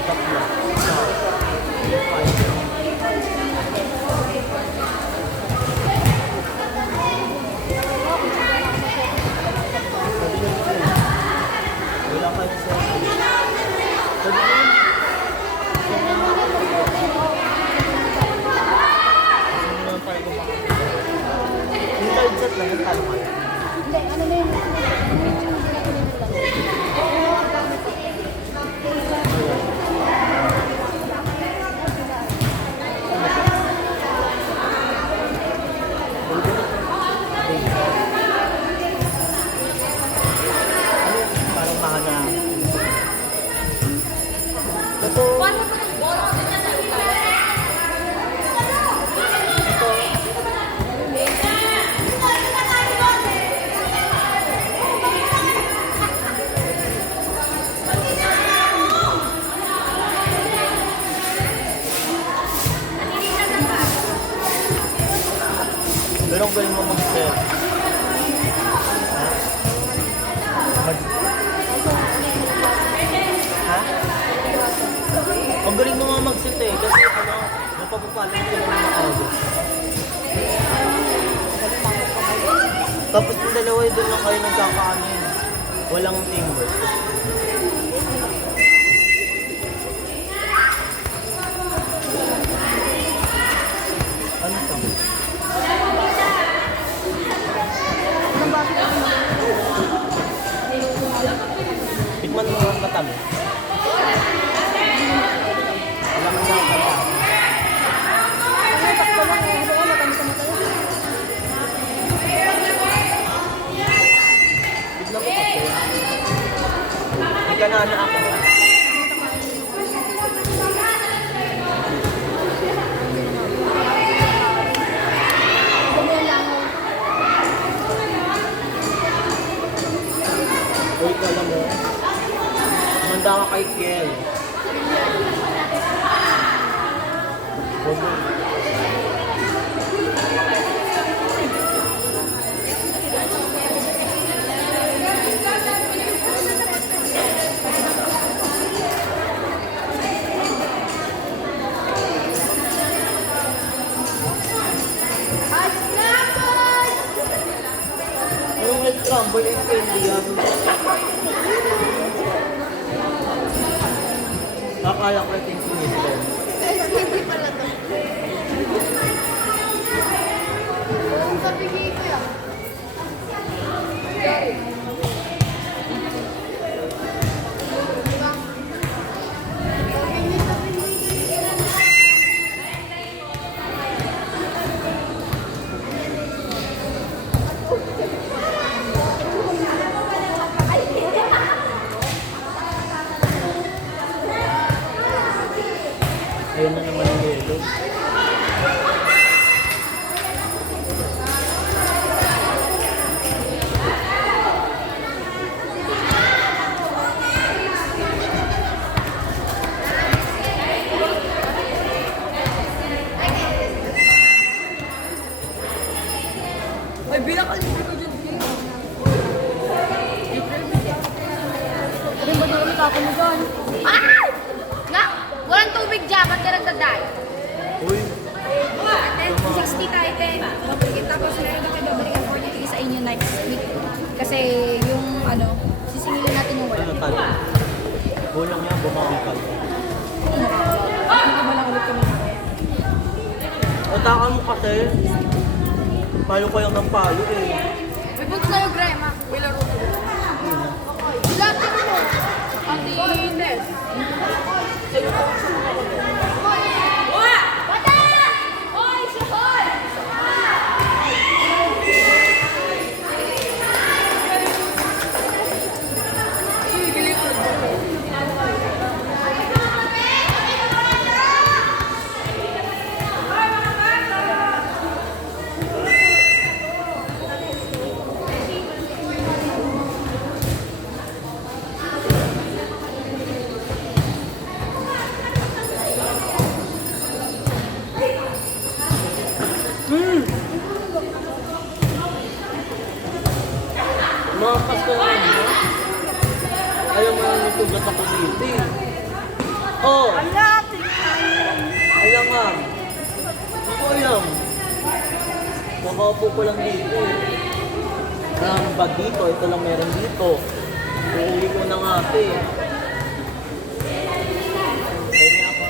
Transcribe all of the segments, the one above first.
Ay, tatlo. Wala kayo sa... Yung third set lang, yung talo kayo. Hindi, ano na yun? Parang mahana. Pero ang galing mo mag-set. Ha? Ha? Ang galing mo nga mag-set eh. Kasi ano, napapapala mo lang ng ako. Tapos yung dalawa doon lang kayo nagkakaanin. Walang teamwork. Ano ito? Tikman mo ang matamis. Wala man lang pala. Tignan ko kasi. May ganana ako. Uy, alam mo, manda ka kay Kel. Huwag mo. Yung nag-crumble yung candy yan. Akala ko ito yung sinisip. Hindi pala to. Ang sabi ko yan. Ayun na naman ang yelo. Ay, bilang ka libre ko dyan. Rin ba na ulit ako mo dyan? Ah! Nga! Walang tubig dyan, ba't ka nagdaday? Uy, Ate, 60 tayo, te. Tapos meron na kayo babalikan 43 sa inyo next week. Kasi yung ano, sisingilin natin yung wala. ano talo? Kulang yan, bumakangkal. Hindi mo lang ulit kami. Utakan mo kasi. Palo kayo ng palo eh. May punto tayo, Graham, ha? May laro ko. Lahat ka mo. Ate Ines. Makakas ka naman mo. Ayaw mo nang itugat ako dito eh. Oh, Ala, tingnan. alam nga. Ako alam. Nakaupo ko lang dito. Ang bag dito, ito lang meron dito. Uuwi ko na nga ate. Kaya niya ako.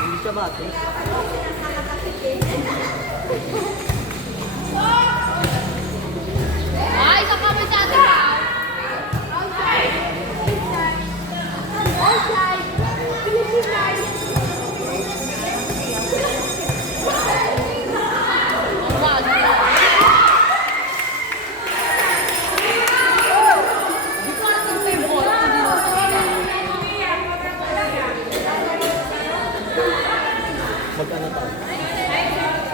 Hindi siya bate. Ay, isa pa masyado ba? Mag-ano tayo?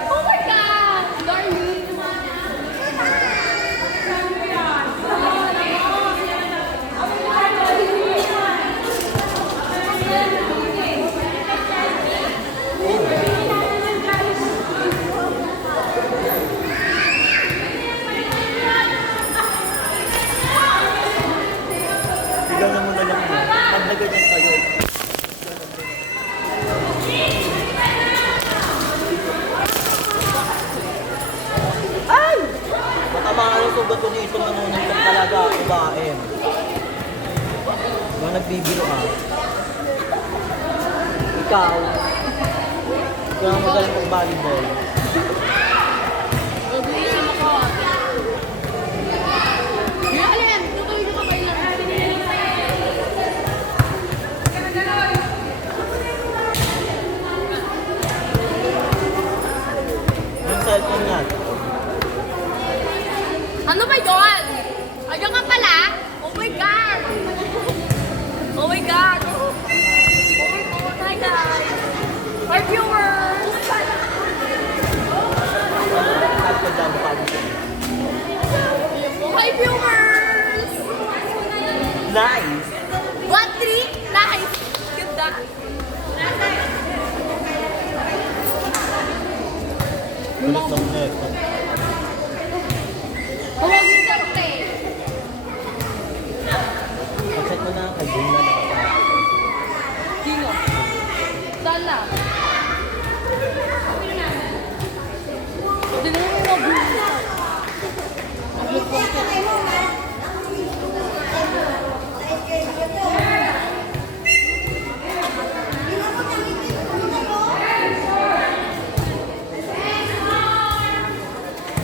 Oh my God! Darling! Sigaw na muna lang mo. Pag nagaganyan kayo. Ay! Matamaan ang sugat ko dito manunod ka talaga kumain. Mga nagbibiro ka. Ikaw. Ikaw ang magaling mag-volleyball. Mag-iisip ako. Yung alin, tutuloy ko pa kayo lang. Yung cellphone yan. Ano ba yun? Ayun nga pala? Oh my God! Oh my God! Oh my God! Hi guys! Our viewers! At ko dyan pa dito. Hi viewers! Nice! What three? Nice! Ganda! Ulit ng net. Huwag yung sarte! Pag-set mo na kay June na nakapasok. Sino? Saan lang? Hindi na yung mag-view.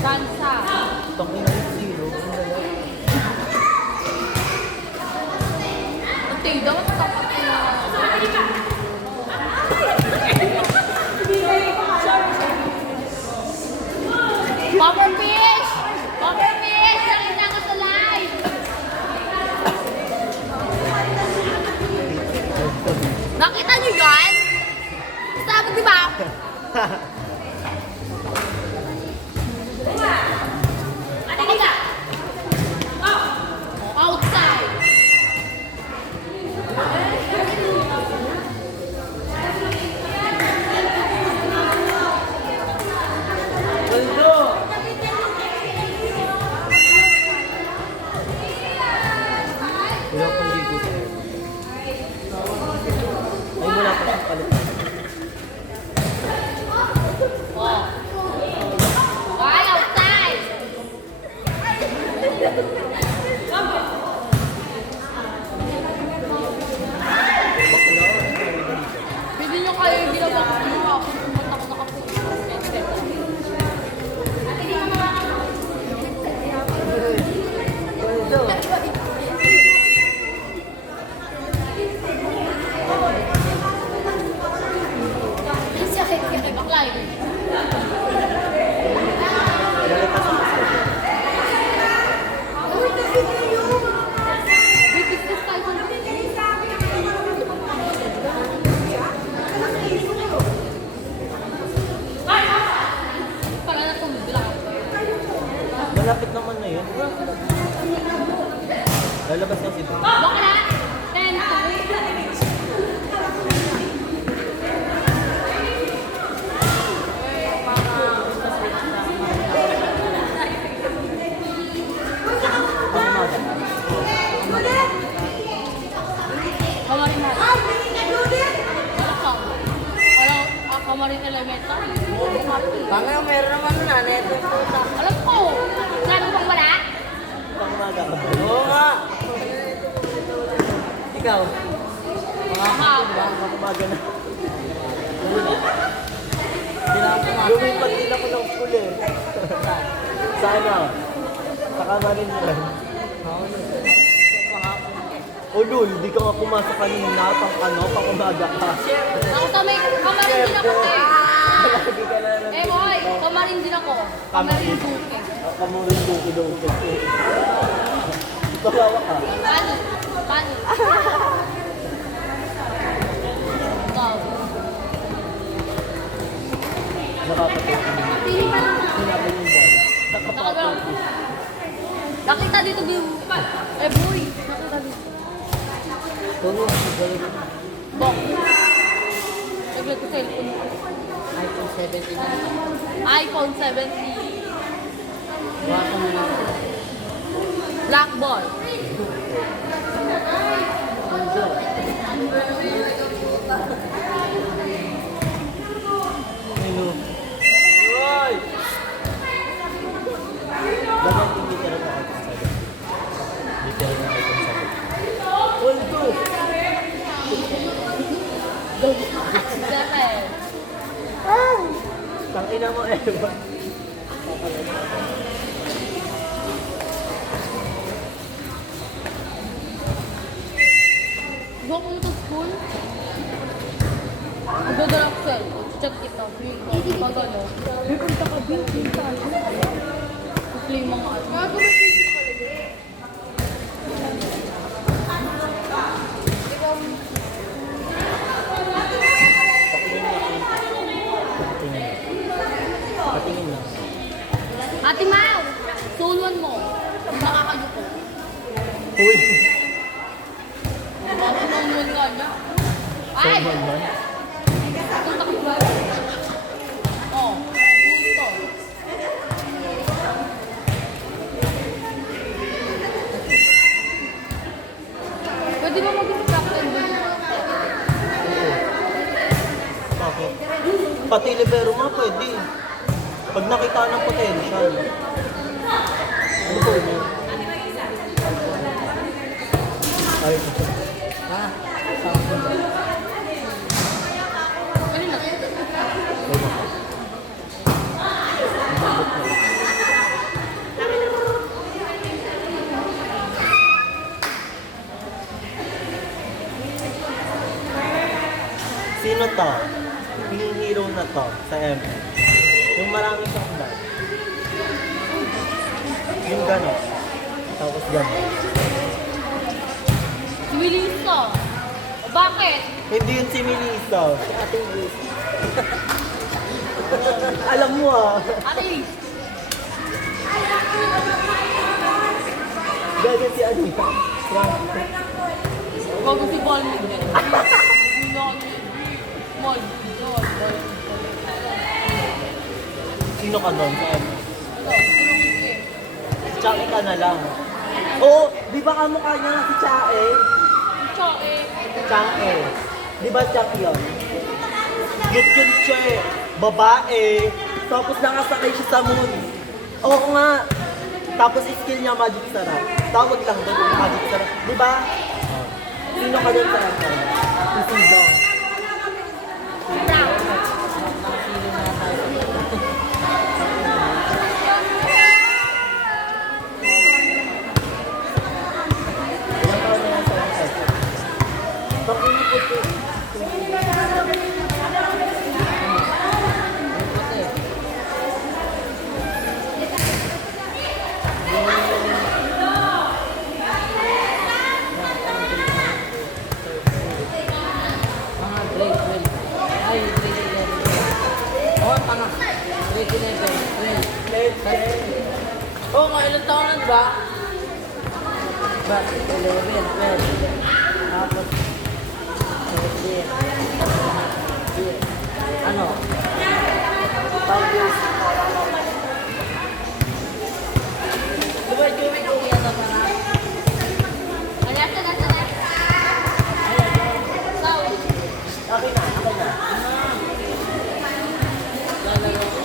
Dansa. Itong ina-zero. Ate, daw tapat na. Puffer fish! Puffer fish! Nakita ko sa live! Nakita niyo yan? Sabi, di ba? Ano ka? Pwede nyo kayo yung ginawa ko mga ako. Pumunta ko nakapunta. Sakit ka. Baklay. Bitis ko tayo. Para na tumula. Malapit naman na yun. Lalabas na si Dom. Bakla! 10 to Kamarin na. Kamarin elementary. Baka meron naman na, neto yung puta. Alam ko! Sabi kong wala? Pangmaga ka ba? Oo nga. Ikaw? Haba. Pangmaga na. Kailangan ko nga. Lumipat din ako ng school eh. Sana. Saka na rin yun. O lul, di ka nga pumasok kanina, pang umaga ka. Ako sa may kamarin din ako eh. Lagi ka na lang. Eh boy, kamarin din ako. Kamarin buke. Kamurin ko daw. Pagawa ka. Paano? Paano? Ikaw. Nakapatay ka na. Pili pa lang. Sinabi niyo ba? Nakagawa. Nakita dito view. Eh boy, nakita dito. Oo, Bok. Naglag ko cellphone ko. iPhone 17 na. iPhone 17. Baka mo na. Black ball. Hello. Roy! Bakit hindi ka rin nakakasabi? Hindi ka rin nakakasabi. All two! Dati. Tangina mo, Ewan. Doon ko sa school. Magdadala ko cellphone. Chat kita. Bring ko. Pag ano. Bring ko ka. Bring tayo. Play mga ano. Gago may physics pala. Patingin lang. Ate Mau! Sulwan mo. Nakakagupo. Uy! Sulwan ka niya. Ay! Someone man. Punta ka ba? Oh. Punto. Pwede ba mag-captain ba? Bakit? Pati libero nga pwede. Pag nakita ng potential. Ano po yun? Ay, Ha? Ano na? sino to? Yung hero na to sa M. Yung maraming sakban. Yung gano'n. Tapos gano'n. Si Wilisa. O bakit? Hindi yun si Melissa. Si Ate Liz. Alam mo ah. Ate Liz. Ganyan si Anita. Bago si Balmig din. Mall. Sino ka doon sa M? Ito, tulungan ko eh. Chae ka na lang. Oo, di ba kamukha niya si Chae? Siya eh. Chae. Di ba Chae yun? Cute yun siya eh. Babae. Tapos nakasakay siya sa moon. Oo nga. Tapos skill niya magic sarap. Tawag lang doon yung magic sarap. Di ba? Sino ka doon sa akin? Si Sido. Brown. Ilang taon na yan sa akin? Pag inipot ko, Mga grade 12. Ay, grade 11. Oh, tanga. Grade 11, 12. Oh, mga ilang taon na ba? Ba, 11, 12. Tapos, 13. Ano? 5 years. Diba, Joey, kung yan na para? Nasa na. South. akin na, akin na. Lalaro ko.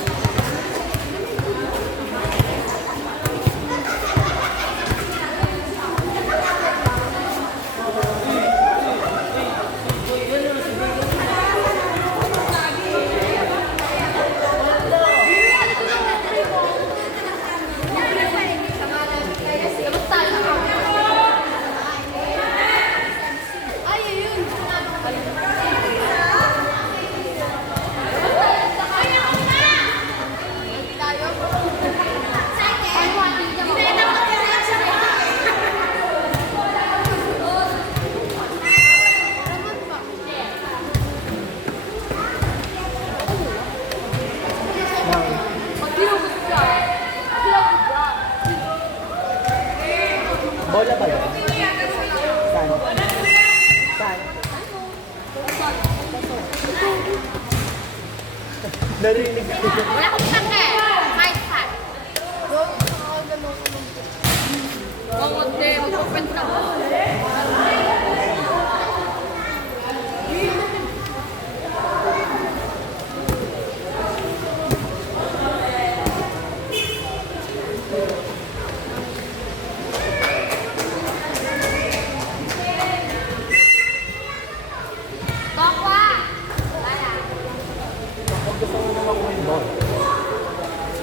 Labas tayo. Ay, ayun. Tayo. Ano, hindi na Mag-iugot ka. Mag-iugot ka. Bola ba yun? Saan? Saan? Narinig ko. Wala akong pake. Kahit saan. Bangod din. Mag-open na ba? Bakwa! Wala. Pag gusto mo naman ko yung ball.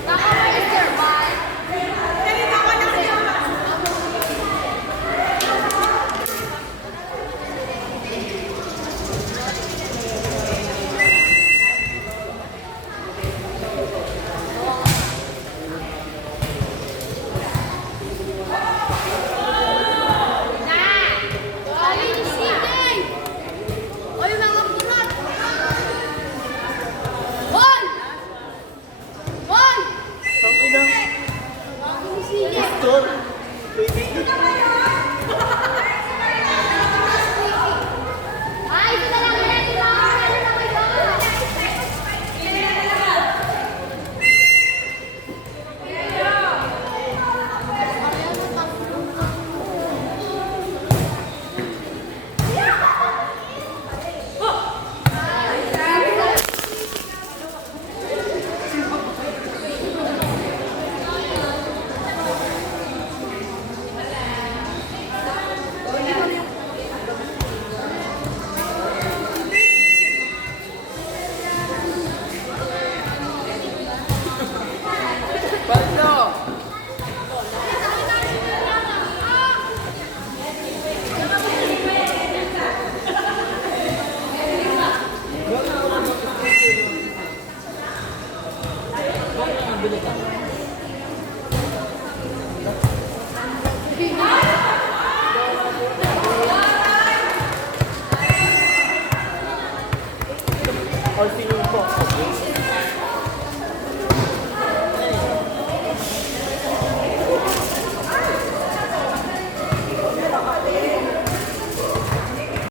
Bakwa mo yung survive. Ang inang score. Pwede yun. Ay, ito na lang ulit. Ito na kayo. Or sino po?